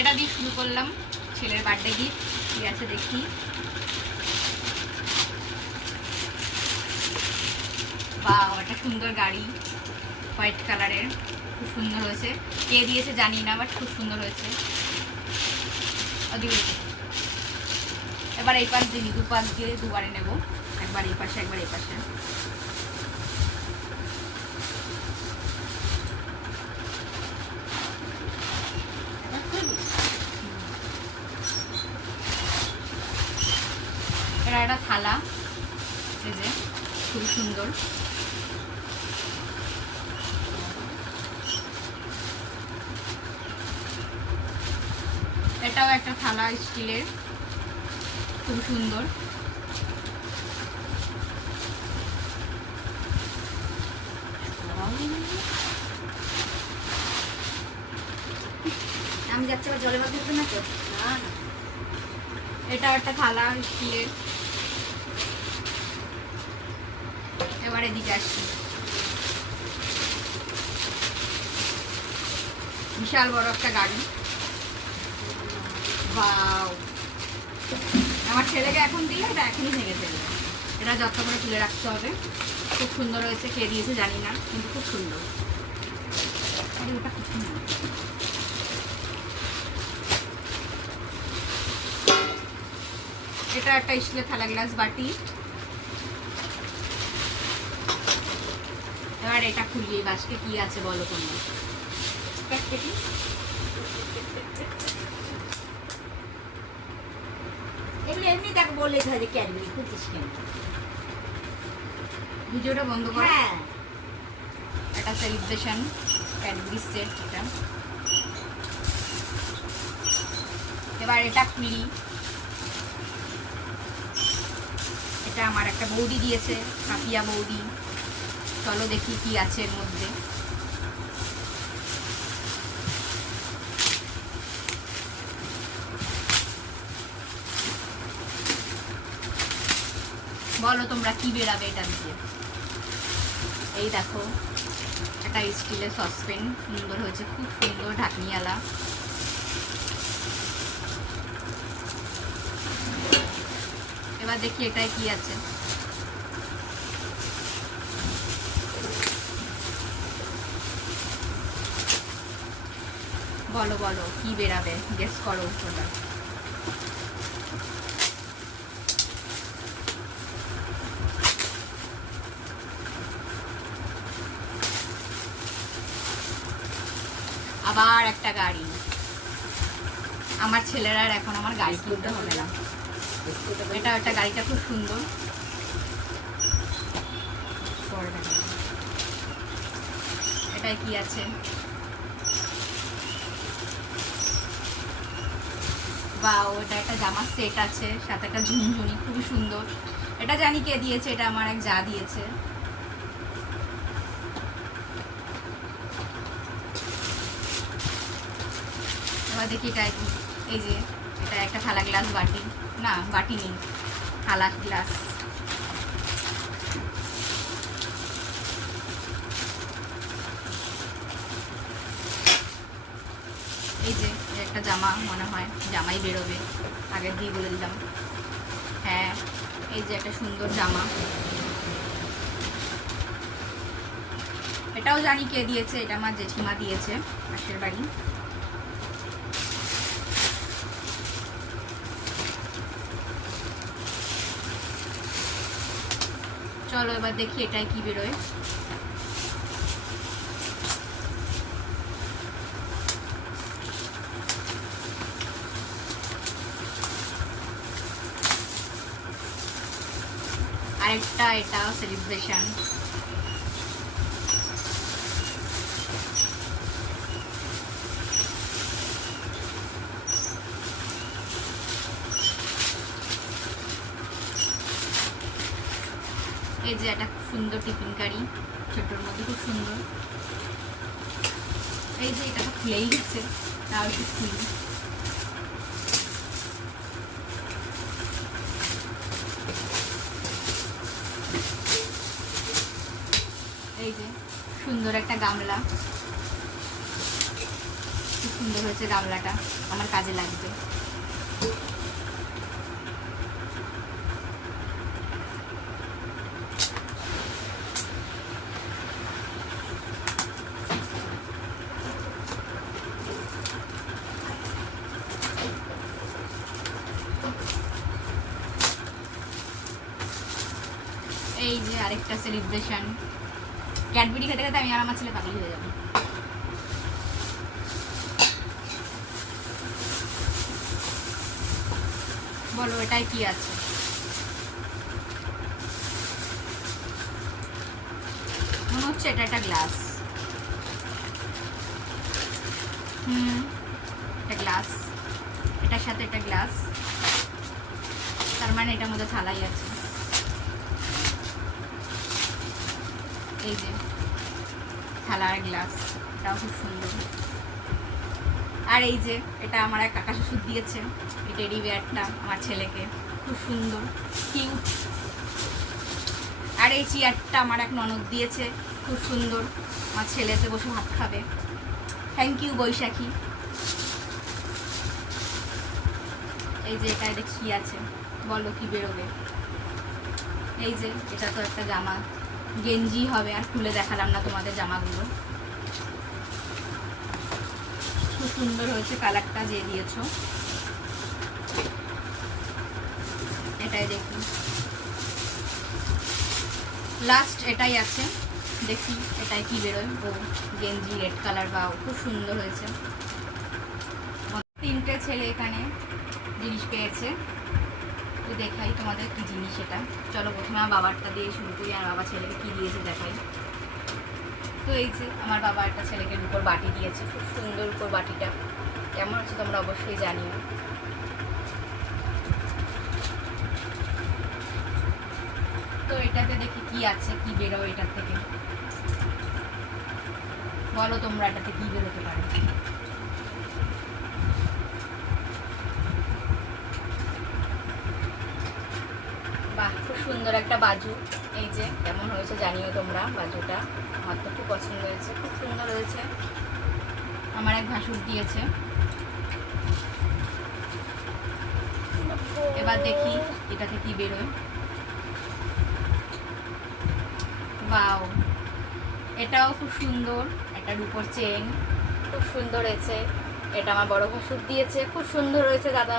এটা দিয়ে শুরু করলাম। ছেলের বার্থডে গিফট কি আছে দেখি। বাহ, একটা সুন্দর গাড়ি, হোয়াইট কালারের, খুব সুন্দর হয়েছে। কে দিয়েছে জানি না, বাট খুব সুন্দর হয়েছে। এবার এই পাশ দিয়ে দু পাশ দিয়ে দুবারে নেব, একবার এই পাশে একবার এই পাশে। এটা একটা থালা, এই যে খুব সুন্দর। এটাও একটা থালা স্টিলের, খুব সুন্দর। আমি যাচ্ছি আবার জলের মধ্যে না তো, না না। এটা একটা থালা স্টিলের। এবার এদিকে আসছি, বিশাল বড় একটা গাড়ি। বাও, আমার ছেলেকে এখন দিলে এটা এখনই ভেঙে ফেলবে। এটা যত্ন করে তুলে রাখতে হবে। খুব সুন্দর হয়েছে, কে দিয়েছে জানি না, কিন্তু খুব সুন্দর। ওটা খুব সুন্দর। এটা একটা স্টিলের থালা গ্লাস বাটি। এবার এটা খুলি, এই বাসকে কি আছে বলো তোমরা। এগুলো এমনি তাকে বললে যে ক্যাডবেরি খুঁজছিস কেন? ভিডিওটা বন্ধ কর। হ্যাঁ, এটা সেলিব্রেশন ক্যাডবেরি সেট। এটা এবার এটা খুলি। এটা আমার একটা বৌদি দিয়েছে, কাপিয়া বৌদি। চলো দেখি কি আছে এর মধ্যে। বলো তোমরা কি বেরাবে এটা দিয়ে। এই দেখো, একটা স্টিলের সসপ্যান, সুন্দর হয়েছে, খুব সুন্দর ঢাকনিওয়ালা। এবার দেখি এটাই কি আছে। বলো বলো কি বেরাবে, গেস করো ওটা। আবার একটা গাড়ি। আমার ছেলেরা আর এখন আমার গাড়ি কিনতে হবে না। এটা একটা গাড়িটা খুব সুন্দর। এটাই কি আছে। বা ওটা একটা জামার সেট আছে, সাথে একটা ঝুনঝুনি, খুবই সুন্দর। এটা জানি কে দিয়েছে, এটা আমার এক যা দিয়েছে। এবার দেখি এটা কি। এই যে এটা একটা থালা গ্লাস বাটি, না বাটি নেই, থালা গ্লাস। এই যে একটা জামা, মনে হয় জামাই বেরোবে, আগের দিয়ে বলে দিলাম। হ্যাঁ, এই যে একটা সুন্দর জামা। এটাও জানি কে দিয়েছে, এটা আমার জেঠিমা দিয়েছে, পাশের বাড়ি। চলো এবার দেখি এটাই কি বেরোয়। আরেকটা, এটা সেলিব্রেশন। এই যে একটা সুন্দর টিফিন কারি, ছোটোর মধ্যে খুব সুন্দর। এই যে এটা তো খুলেই গেছে, তাও একটু খুলি। এই যে সুন্দর একটা গামলা, খুব সুন্দর হয়েছে গামলাটা, আমার কাজে লাগবে। এই যে আরেকটা সেলিব্রেশন, ক্যাডবেরি খেতে খেতে আমি আর আমার ছেলে পাগল হয়ে যাবো। বলো এটাই কি আছে? মনে হচ্ছে এটা একটা গ্লাস। এটা গ্লাস, এটার সাথে এটা গ্লাস, তার মানে এটার মধ্যে থালাই আছে। এই যে থালা আর গ্লাস, এটাও খুব সুন্দর। আর এই যে এটা আমার এক কাকা শ্বশুর দিয়েছে, এই টেডি বিয়ারটা আমার ছেলেকে, খুব সুন্দর কিউট। আর এই চেয়ারটা আমার এক ননদ দিয়েছে, খুব সুন্দর, আমার ছেলেতে বসে ভাত খাবে। থ্যাংক ইউ বৈশাখী। এই যে এটা কি আছে বলো, কি বেরোবে? এই যে এটা তো একটা জামা, গেঞ্জি হবে, আর খুলে দেখালাম না তোমাদের জামাগুলো। খুব সুন্দর হয়েছে কালারটা যে দিয়েছো। এটাই দেখি, লাস্ট এটাই আছে, দেখি এটাই কি বেরোয়। ও গেঞ্জি রেড কালার, বা খুব সুন্দর হয়েছে। 3টে ছেলে এখানে জিনিস পেয়েছে, তো দেখাই তোমাদের কি জিনিস এটা। চলো প্রথমে আমার বাবারটা দিয়ে শুরু করি, আর বাবা ছেলেকে কি দিয়েছে দেখাই। তো এই যে আমার বাবা একটা ছেলেকে রূপোর বাটি দিয়েছে, খুব সুন্দর রূপোর বাটিটা, কেমন আছে তোমরা অবশ্যই জানিও। তো এটাতে দেখি কি আছে, কি বেরোয় এটার থেকে, বলো তোমরা এটাতে কি বেরোতে পারে। বাহ, খুব সুন্দর একটা বাজু। এই যে কেমন হয়েছে জানিও তোমরা বাজুটা, আমার তো খুব পছন্দ হয়েছে, খুব সুন্দর হয়েছে। আমার এক ভাসুর দিয়েছে। এবার দেখি এটাতে কি বেরোয়। বাও, এটাও খুব সুন্দর, একটা রূপোর চেন, খুব সুন্দর হয়েছে। এটা আমার বড় ভাসুর দিয়েছে, খুব সুন্দর হয়েছে দাদা।